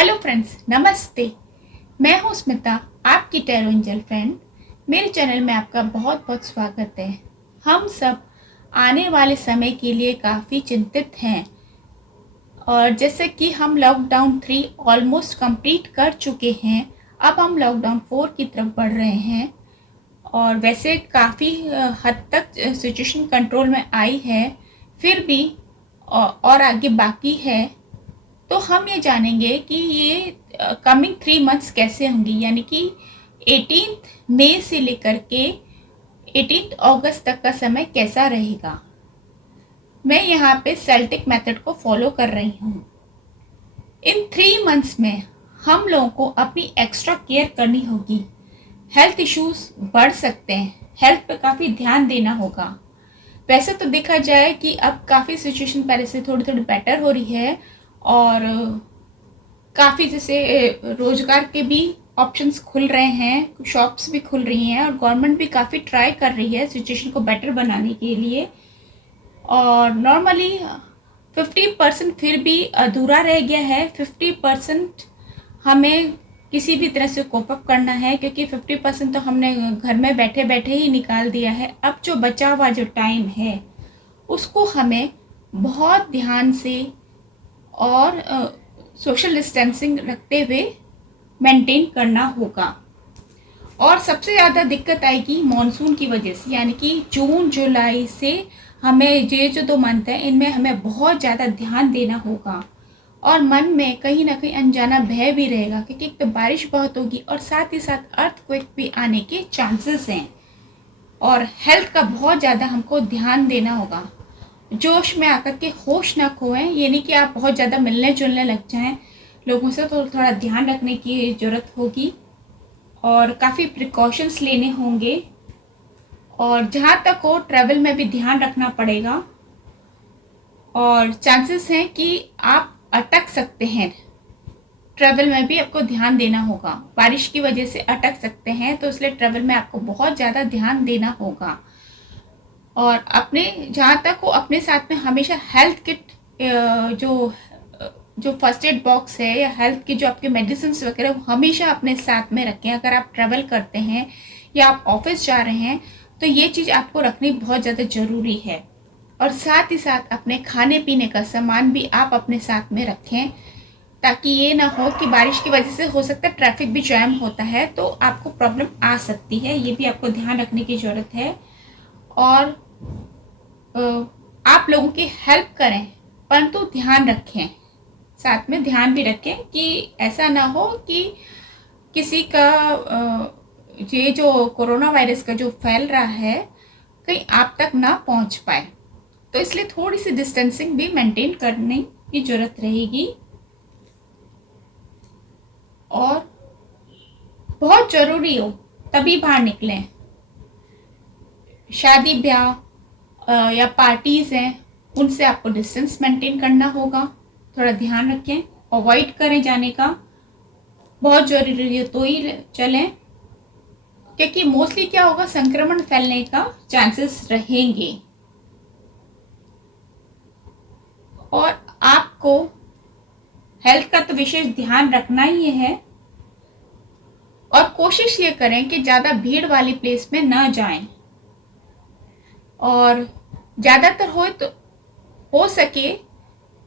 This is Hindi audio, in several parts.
हेलो फ्रेंड्स, नमस्ते। मैं हूं स्मिता, आपकी टैरो एंजल फ्रेंड। मेरे चैनल में आपका बहुत बहुत स्वागत है। हम सब आने वाले समय के लिए काफ़ी चिंतित हैं और जैसे कि हम लॉकडाउन 3 ऑलमोस्ट कंप्लीट कर चुके हैं, अब हम लॉकडाउन 4 की तरफ बढ़ रहे हैं और वैसे काफ़ी हद तक सिचुएशन कंट्रोल में आई है, फिर भी और आगे बाकी है। तो हम ये जानेंगे कि ये कमिंग 3 मंथ्स कैसे होंगी, यानी कि 18 मई से लेकर के 18 अगस्त तक का समय कैसा रहेगा। मैं यहाँ पे सेल्टिक मेथड को फॉलो कर रही हूँ। इन 3 मंथ्स में हम लोगों को अपनी एक्स्ट्रा केयर करनी होगी। हेल्थ इश्यूज बढ़ सकते हैं, हेल्थ पे काफ़ी ध्यान देना होगा। वैसे तो देखा जाए कि अब काफ़ी सिचुएशन पहले से थोड़ी थोड़ी बेटर हो रही है और काफ़ी जैसे रोजगार के भी ऑप्शंस खुल रहे हैं, शॉप्स भी खुल रही हैं और गवर्नमेंट भी काफ़ी ट्राई कर रही है सिचुएशन को बेटर बनाने के लिए। और नॉर्मली 50% फिर भी अधूरा रह गया है। 50% हमें किसी भी तरह से कोप अप करना है, क्योंकि 50% तो हमने घर में बैठे बैठे ही निकाल दिया है। अब जो बचा हुआ जो टाइम है उसको हमें बहुत ध्यान से और सोशल डिस्टेंसिंग रखते हुए मेंटेन करना होगा। और सबसे ज़्यादा दिक्कत आएगी मॉनसून की वजह से, यानी कि जून जुलाई से हमें ये जो 2 मंथ हैं इनमें हमें बहुत ज़्यादा ध्यान देना होगा और मन में कहीं ना कहीं अनजाना भय भी रहेगा, क्योंकि एक तो बारिश बहुत होगी और साथ ही साथ अर्थक्वेक भी आने के चांसेस हैं। और हेल्थ का बहुत ज़्यादा हमको ध्यान देना होगा। जोश में आकर के होश ना खोएं, ये नहीं कि आप बहुत ज़्यादा मिलने जुलने लग जाएं लोगों से, तो थोड़ा ध्यान रखने की ज़रूरत होगी और काफ़ी प्रिकॉशंस लेने होंगे। और जहाँ तक हो ट्रैवल में भी ध्यान रखना पड़ेगा और चांसेस हैं कि आप अटक सकते हैं। ट्रैवल में भी आपको ध्यान देना होगा, बारिश की वजह से अटक सकते हैं, तो इसलिए ट्रैवल में आपको बहुत ज़्यादा ध्यान देना होगा। और अपने जहाँ तक हो अपने साथ में हमेशा हेल्थ किट, जो जो फर्स्ट एड बॉक्स है या हेल्थ की जो आपके मेडिसिन वगैरह वो हमेशा अपने साथ में रखें। अगर आप ट्रैवल करते हैं या आप ऑफिस जा रहे हैं तो ये चीज़ आपको रखनी बहुत ज़्यादा ज़रूरी है। और साथ ही साथ अपने खाने पीने का सामान भी आप अपने साथ में रखें, ताकि ये ना हो कि बारिश की वजह से हो सकता है ट्रैफिक भी जैम होता है तो आपको प्रॉब्लम आ सकती है। ये भी आपको ध्यान रखने की ज़रूरत है। और आप लोगों की हेल्प करें परंतु ध्यान रखें, साथ में ध्यान भी रखें कि ऐसा ना हो कि किसी का ये जो कोरोना वायरस का जो फैल रहा है कहीं आप तक ना पहुंच पाए। तो इसलिए थोड़ी सी डिस्टेंसिंग भी मेंटेन करने की ज़रूरत रहेगी। और बहुत ज़रूरी हो तभी बाहर निकलें। शादी ब्याह या पार्टीज़ हैं उनसे आपको डिस्टेंस मेंटेन करना होगा, थोड़ा ध्यान रखें, अवॉइड करें जाने का। बहुत ज़रूरी है तो ही चलें, क्योंकि मोस्टली क्या होगा संक्रमण फैलने का चांसेस रहेंगे। और आपको हेल्थ का तो विशेष ध्यान रखना ही है और कोशिश ये करें कि ज़्यादा भीड़ वाली प्लेस में ना जाएं और ज़्यादातर हो सके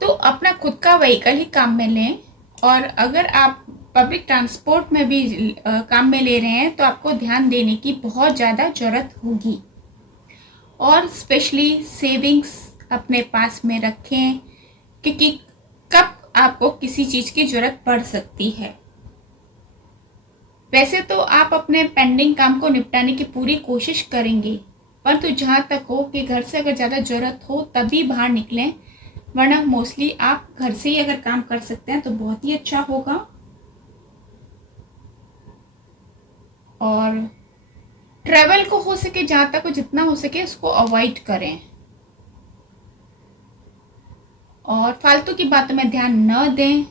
तो अपना खुद का व्हीकल ही काम में लें। और अगर आप पब्लिक ट्रांसपोर्ट में भी काम में ले रहे हैं तो आपको ध्यान देने की बहुत ज़्यादा ज़रूरत होगी। और स्पेशली सेविंग्स अपने पास में रखें, क्योंकि कब आपको किसी चीज़ की ज़रूरत पड़ सकती है। वैसे तो आप अपने पेंडिंग काम को निपटाने की पूरी कोशिश करेंगे, परंतु जहाँ तक हो कि घर से अगर ज़्यादा ज़रूरत हो तभी बाहर निकलें, वरना मोस्टली आप घर से ही अगर काम कर सकते हैं तो बहुत ही अच्छा होगा। और ट्रैवल को हो सके जहाँ तक हो जितना हो सके उसको अवॉइड करें और फालतू की बातों में ध्यान न दें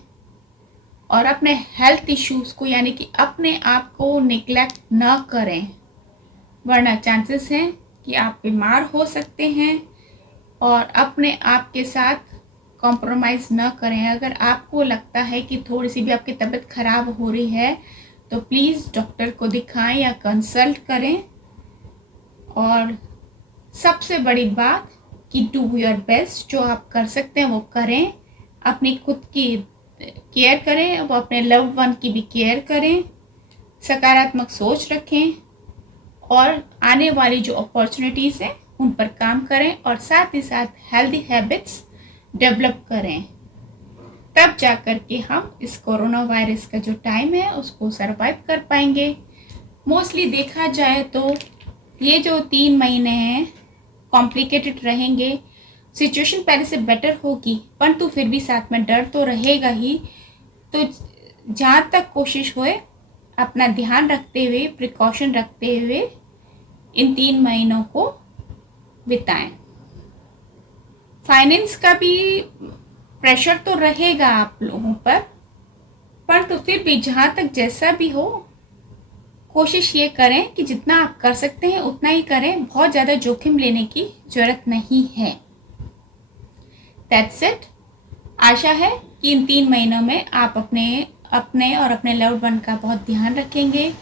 और अपने हेल्थ इश्यूज़ को यानी कि अपने आप को निग्लेक्ट न करें, वरना चांसेस हैं कि आप बीमार हो सकते हैं और अपने आप के साथ कॉम्प्रोमाइज़ ना करें। अगर आपको लगता है कि थोड़ी सी भी आपकी तबीयत ख़राब हो रही है तो प्लीज़ डॉक्टर को दिखाएं या कंसल्ट करें। और सबसे बड़ी बात कि डू योर बेस्ट, जो आप कर सकते हैं वो करें। अपनी खुद की केयर करें, वो अपने लव्ड वन की भी केयर करें। सकारात्मक सोच रखें और आने वाली जो अपॉर्चुनिटीज़ हैं उन पर काम करें और साथ ही साथ हेल्दी हैबिट्स डेवलप करें। तब जा कर के हम इस कोरोना वायरस का जो टाइम है उसको सरवाइव कर पाएंगे। मोस्टली देखा जाए तो ये जो 3 महीने हैं कॉम्प्लिकेटेड रहेंगे। सिचुएशन पहले से बेटर होगी परंतु फिर भी साथ में डर तो रहेगा ही। तो जहाँ तक कोशिश होए अपना ध्यान रखते हुए, प्रिकॉशन रखते हुए इन 3 महीनों को बिताएं। फाइनेंस का भी प्रेशर तो रहेगा आप लोगों पर तो फिर भी जहाँ तक जैसा भी हो कोशिश ये करें कि जितना आप कर सकते हैं उतना ही करें। बहुत ज़्यादा जोखिम लेने की ज़रूरत नहीं है। That's it. आशा है कि इन 3 महीनों में आप अपने और अपने लव्ड वन का बहुत ध्यान रखेंगे।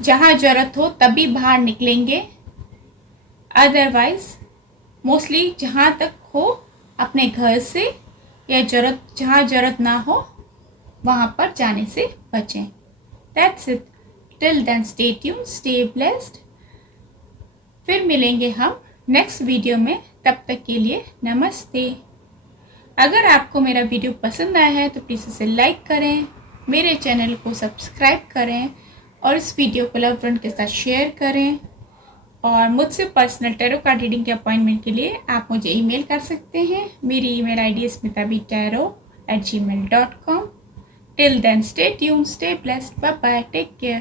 जहाँ ज़रूरत हो तभी बाहर निकलेंगे, अदरवाइज़ मोस्टली जहाँ तक हो अपने घर से या जहाँ ज़रूरत ना हो वहाँ पर जाने से बचें। That's it. Till then stay tuned, stay blessed. फिर मिलेंगे हम नेक्स्ट वीडियो में। तब तक के लिए नमस्ते। अगर आपको मेरा वीडियो पसंद आया है तो प्लीज़ इसे लाइक करें, मेरे चैनल को सब्सक्राइब करें और इस वीडियो को लव फ्रेंड के साथ शेयर करें। और मुझसे पर्सनल टैरो कार्ड रीडिंग के अपॉइंटमेंट के लिए आप मुझे ईमेल कर सकते हैं। मेरी email ID smitabitarot@gmail.com। Till then stay tuned, stay blessed, bye bye, take care.